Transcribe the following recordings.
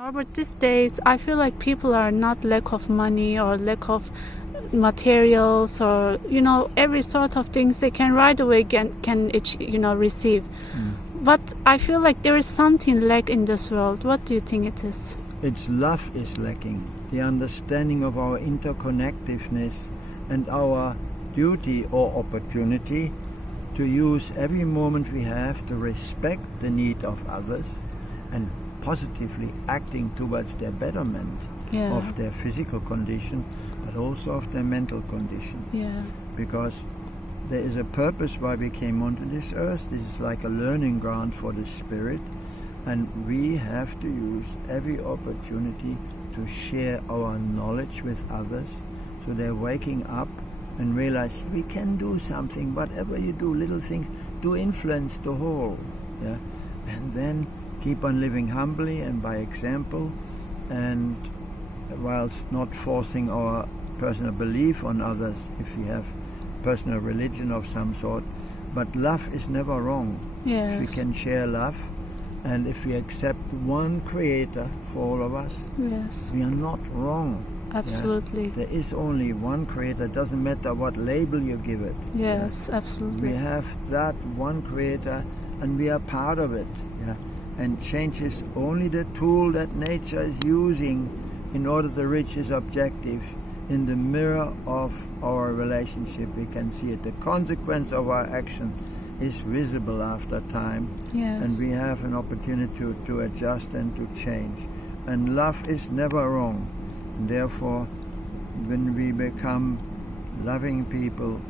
Norbert, these days I feel like people are not lack of money or lack of materials or every sort of things they can right away can receive. But I feel like there is something lack in this world. What do you think it is? Its love is lacking. The understanding of our interconnectedness and our duty or opportunity to use every moment we have to respect the need of others and positively acting towards their betterment of their physical condition, but also of their mental condition. Yeah. Because there is a purpose why we came onto this earth. This is like a learning ground for the spirit, and we have to use every opportunity to share our knowledge with others, so they're waking up and realize we can do something. Whatever you do, little things do influence the whole. Yeah, and then keep on living humbly and by example, and whilst not forcing our personal belief on others if we have personal religion of some sort. But love is never wrong. Yes. If we can share love, and if we accept one creator for all of us, Yes. we are not wrong. Absolutely. Yeah? There is only one creator. It doesn't matter what label you give it. Yes, Yeah? absolutely. We have that one creator, and we are part of it. Yeah? And change is only the tool that nature is using in order to reach its objective. In the mirror of our relationship, we can see it. The consequence of our action is visible after time, Yes. and we have an opportunity to adjust and to change. And love is never wrong. And therefore, when we become loving people,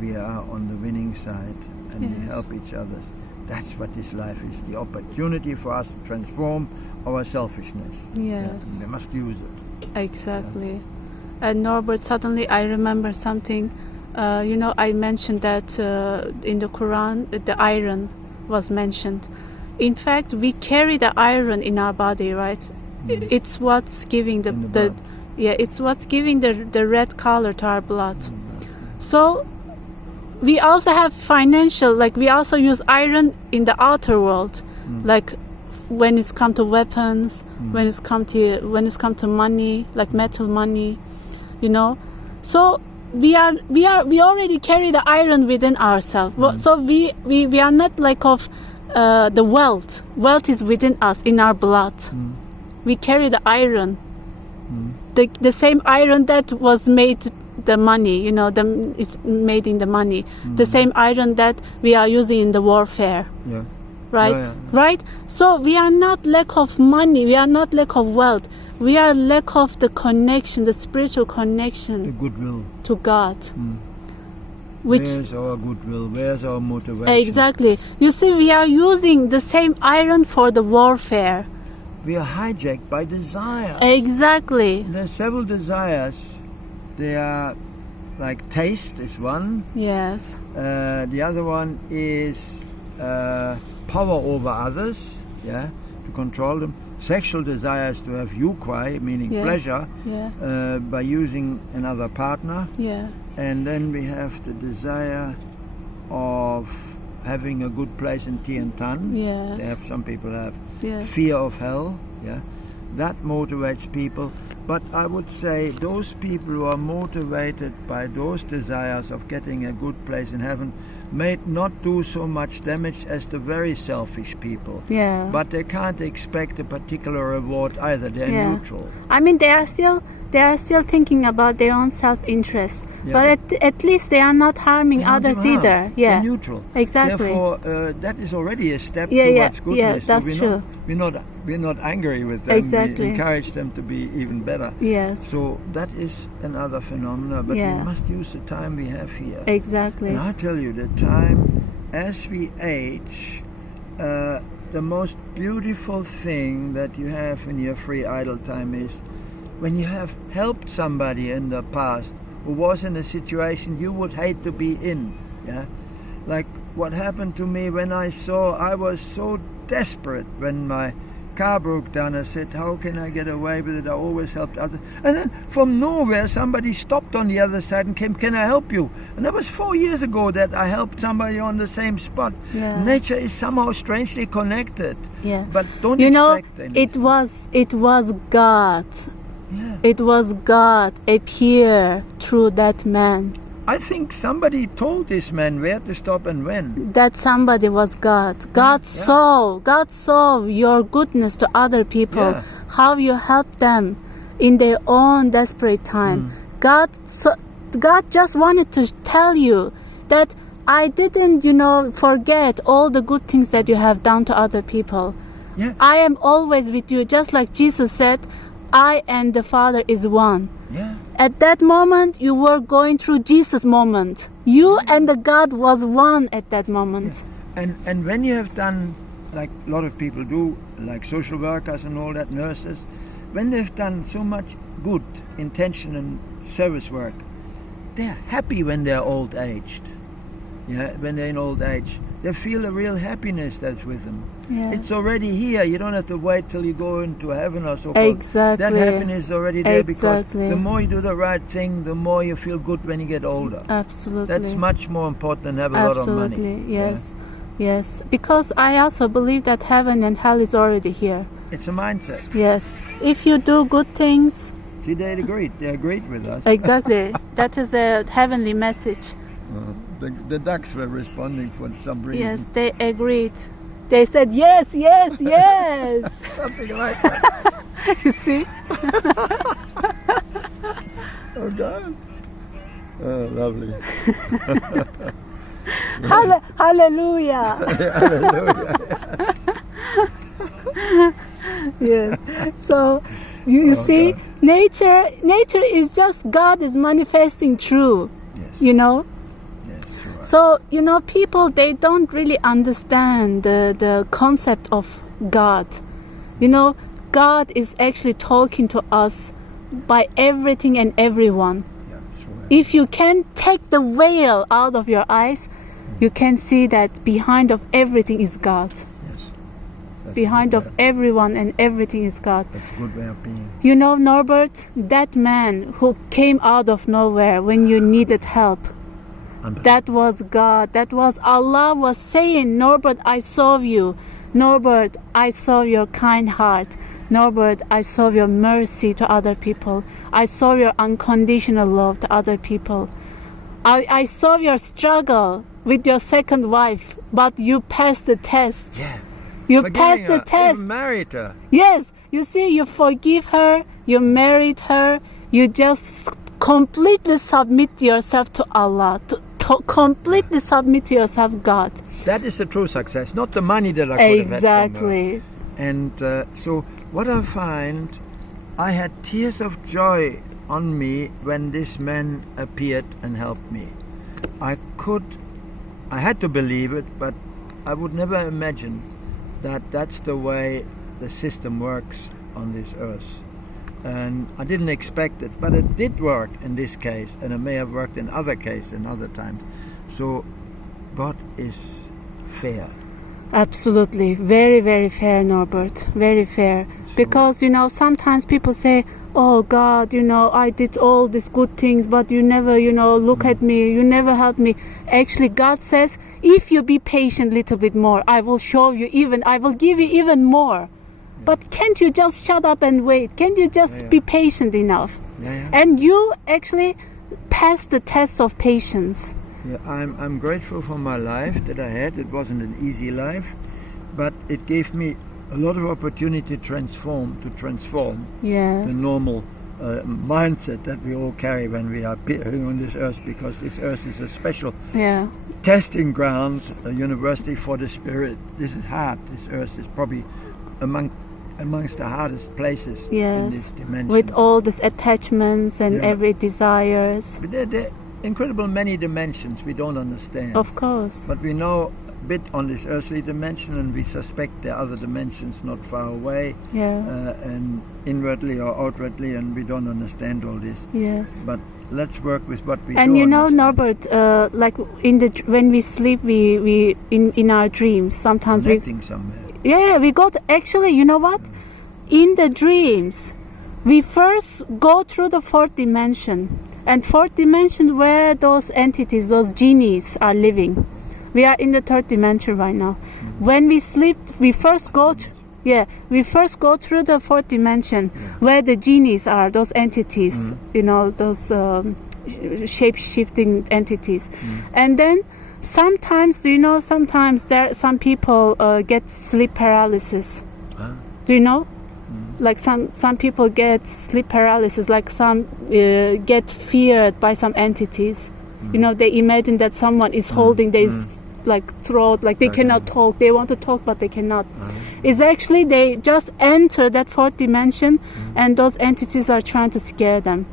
we are on the winning side, and we Yes. help each other. That's what this life is, the opportunity for us to transform our selfishness. Yes. Yeah, we must use it. Exactly. And Norbert, suddenly I remember something. I mentioned that in the Quran, the iron was mentioned. In fact, we carry the iron in our body, right? It's what's giving In the blood. it's what's giving the red color to our blood. So we also have financial, like we also use iron in the outer world, like when it's come to weapons, when it's come to money, like metal money, So we already carry the iron within ourselves. So we are not like of the wealth. Wealth is within us, in our blood. We carry the iron, the same iron that was made the money. It's made in the money. The same iron that we are using in the warfare. Yeah. Right? Yeah. Right? So we are not lack of money. We are not lack of wealth. We are lack of the connection, the spiritual connection The goodwill. to God. Which Where's our goodwill? Where's our motivation? exactly. You see, we are using the same iron for the warfare. We are hijacked by desire. Exactly. There are several desires. They are like taste is one. Yes. The other one is power over others, to control them. Sexual desires to have yukwai, meaning Yeah. pleasure, Yeah. by using another partner. Yeah. And then we have the desire of having a good place in Tiantan. Yes. They have, some people have Yes. fear of hell. That motivates people. But I would say those people who are motivated by those desires of getting a good place in heaven may not do so much damage as the very selfish people. Yeah. But they can't expect a particular reward either. They're Yeah. neutral. I mean, they are still thinking about their own self-interest, Yeah. but at least they are not harming They don't others give harm. either. They're Yeah. neutral. Exactly. Therefore, that is already a step Yeah, towards goodness. that's so true. We're not angry with them. Exactly. We encourage them to be even better. Yes. So that is another phenomenon. But Yeah. we must use the time we have here. Exactly. And I tell you, the time as we age, the most beautiful thing that you have in your free idle time is when you have helped somebody in the past who was in a situation you would hate to be in. Like what happened to me when I was so desperate when my car broke down. I said, how can I get away with it? I always helped others. And then from nowhere, somebody stopped on the other side and came, can I help you? And that was 4 years ago that I helped somebody on the same spot. Yeah. Nature is somehow strangely connected. Yeah. But don't You know, expect anything. it was God. Yeah. It was God appear through that man. I think somebody told this man where to stop and when. That somebody was God. God saw your goodness to other people. Yeah. How you help them in their own desperate time. God just wanted to tell you that I didn't, forget all the good things that you have done to other people. Yeah. I am always with you, just like Jesus said, I and the Father is one. Yeah. At that moment, you were going through Jesus' moment. You and the God was one at that moment. And when you have done, like a lot of people do, like social workers and all that, nurses, when they've done so much good intention and service work, they're happy when they're old aged. Yeah, when they're in old age, they feel a real happiness that's with them. Yeah. It's already here. You don't have to wait till you go into heaven or so. Exactly. That happiness is already there because Exactly. the more you do the right thing, the more you feel good when you get older. Absolutely. That's much more important than have a lot of money. Absolutely, yes. Yes. Because I also believe that heaven and hell is already here. Yeah. It's a mindset. Yes. If you do good things, See, they agreed. They agreed with us. exactly. That is a heavenly message. The ducks were responding for some reason. Yes, they agreed. They said yes, yes, yes. Something like that. You see? Oh, God. Oh, lovely. Hallelujah. Hallelujah. Yes. So you see, God. nature is just God is manifesting through. Yes. Yes, sure. So, people, they don't really understand the concept of God. God is actually talking to us by everything and everyone. Yeah, sure. If you can take the veil out of your eyes, you can see that behind of everything is God. Yes. That's Behind a of good, everyone and everything is God. that's a good way of being. Norbert, that man who came out of nowhere when you needed help, that was God. That was Allah was saying, Norbert, I saw you. Norbert, I saw your kind heart. Norbert, I saw your mercy to other people. I saw your unconditional love to other people. I saw your struggle with your second wife, but you passed the test. Yeah. You Forgiving passed the her, test. even married her. Yes, you see, you forgive her, you married her, you just completely submit yourself to Allah, to completely submit to yourself God. That is the true success, not the money that I could have had from her. Exactly. And so what I find, I had tears of joy on me when this man appeared and helped me. I had to believe it, but I would never imagine that that's the way the system works on this earth. And I didn't expect it, but it did work in this case, and it may have worked in other cases and other times. So God is fair. Absolutely. Very, very fair, Norbert. Very fair. Because, sometimes people say, oh God, I did all these good things, but you never, look at me, you never help me. Actually, God says, if you be patient a little bit more, I will show you I will give you even more. But can't you just shut up and wait? Can't you just be patient enough? Yeah. And you actually passed the test of patience. Yeah, I'm grateful for my life that I had. It wasn't an easy life, but it gave me a lot of opportunity to transform Yes. the normal mindset that we all carry when we are appearing on this earth, because this earth is a special Yeah. testing ground, a university for the spirit. This is hard. This earth is probably amongst the hardest places in this Yes. dimension. With all these attachments and Yeah. every desires. But there are incredible many dimensions we don't understand. Of course. But we know a bit on this earthly dimension, and we suspect there are other dimensions not far away, Yeah. and inwardly or outwardly, and we don't understand all this. Yes. But let's work with what we And do understand. Norbert, like when we sleep, we in our dreams sometimes Connecting somewhere. Yeah, we go to, actually, you know what? In the dreams, we first go through the fourth dimension. And fourth dimension where those entities, those genies are living. We are in the third dimension right now. When we sleep, we first go through the fourth dimension where the genies are, those entities, you know, those shape-shifting entities. And then sometimes, sometimes some people get sleep paralysis. Do you know? Like some people get sleep paralysis, like some get feared by some entities. You know, they imagine that someone is holding their like throat, like they cannot talk. They want to talk, but they cannot. It's actually they just enter that fourth dimension, and those entities are trying to scare them.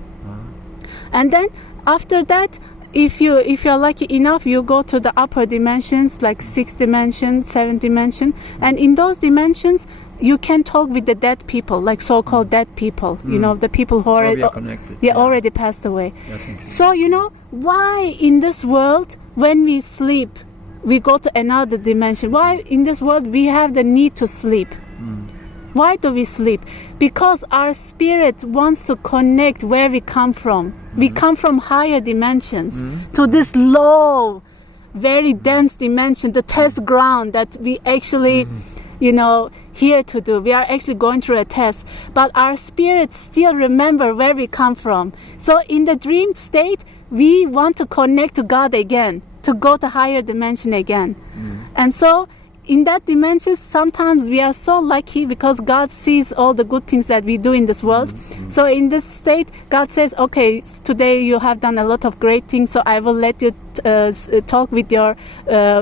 And then after that, if you're lucky enough, you go to the upper dimensions, like 6th dimension, 7th dimension, and in those dimensions, you can talk with the dead people, like so-called dead people. You know, the people who already passed away. So why in this world, when we sleep, we go to another dimension? Why in this world we have the need to sleep? Why do we sleep? Because our spirit wants to connect where we come from. We come from higher dimensions to this low, very dense dimension, the test ground that we actually, here to do. We are actually going through a test, but our spirit still remember where we come from. So in the dream state, we want to connect to God again, to go to higher dimension again. And so in that dimension, sometimes we are so lucky because God sees all the good things that we do in this world. So in this state, God says, okay, today you have done a lot of great things, so I will let you talk with your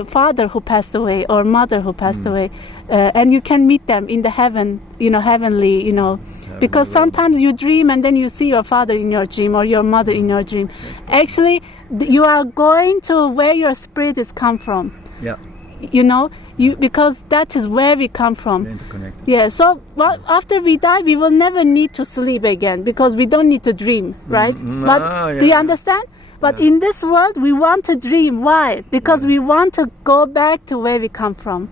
father who passed away or mother who passed away. And you can meet them in the heaven, heavenly, because sometimes you dream and then you see your father in your dream or your mother in your dream. Actually, you are going to where your spirit is come from. Yeah. Because that is where we come from. Yeah. So after we die, we will never need to sleep again because we don't need to dream, right? Do you understand? But in this world, we want to dream. Why? Because we want to go back to where we come from.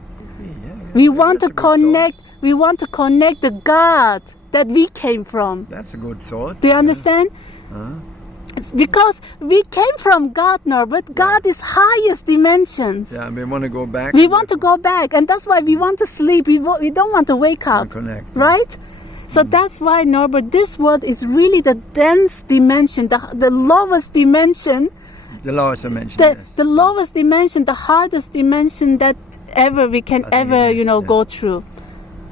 We want to connect. We want to connect the God that we came from. That's a good thought. Do you understand? It's because we came from God, Norbert. God is highest dimensions. Yeah, we want to go back. We want to go back, and that's why we want to sleep. We don't want to wake up. Connect. Right? So that's why, Norbert, this world is really the dense dimension, the lowest dimension. The lowest dimension. The lowest dimension, the hardest dimension that we can go through.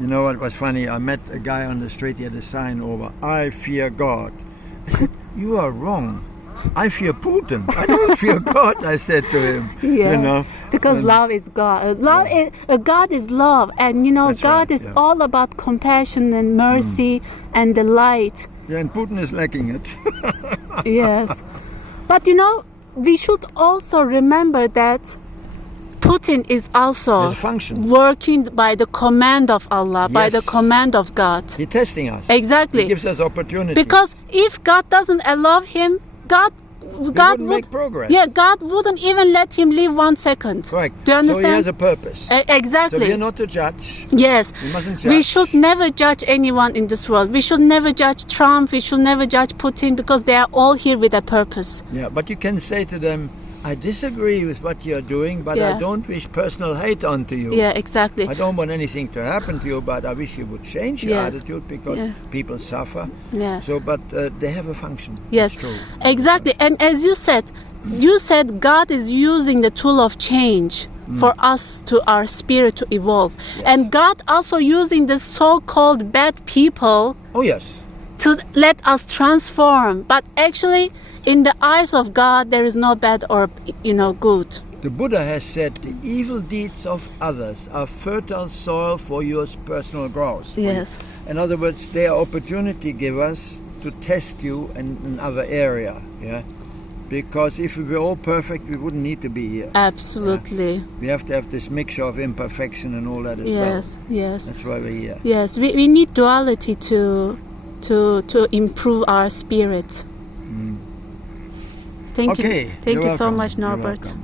You know what was funny? I met a guy on the street. He had a sign over, "I fear God." I said, "You are wrong. I fear Putin. I don't fear God," I said to him. Yeah. Because love is God. God is love, and God is all about compassion and mercy and the light. Yeah, and Putin is lacking it. Yes. But we should also remember that Putin is also working by the command of Allah, by the command of God. He's testing us. Exactly. He gives us opportunity. Because if God doesn't allow him, God would make progress. Yeah, God wouldn't even let him live 1 second. Correct. Do you understand? So he has a purpose. Exactly. So we are not to judge. Yes. We mustn't judge. We should never judge anyone in this world. We should never judge Trump. We should never judge Putin because they are all here with a purpose. Yeah, but you can say to them, "I disagree with what you're doing, but I don't wish personal hate onto you. Yeah, exactly. I don't want anything to happen to you, but I wish you would change your attitude because people suffer." Yeah. So, but they have a function. Yes, That's true. Exactly. And as you said God is using the tool of change for us, to our spirit to evolve. Yes. And God also using the so-called bad people to let us transform. But actually, in the eyes of God, there is no bad or good. The Buddha has said the evil deeds of others are fertile soil for your personal growth. Yes. In other words, they are opportunity givers to test you in another area. Yeah. Because if we were all perfect, we wouldn't need to be here. Absolutely. We have to have this mixture of imperfection and all that as well. Yes. That's why we're here. Yes, we need duality to improve our spirit. Thank you. You're So welcome. much, Norbert.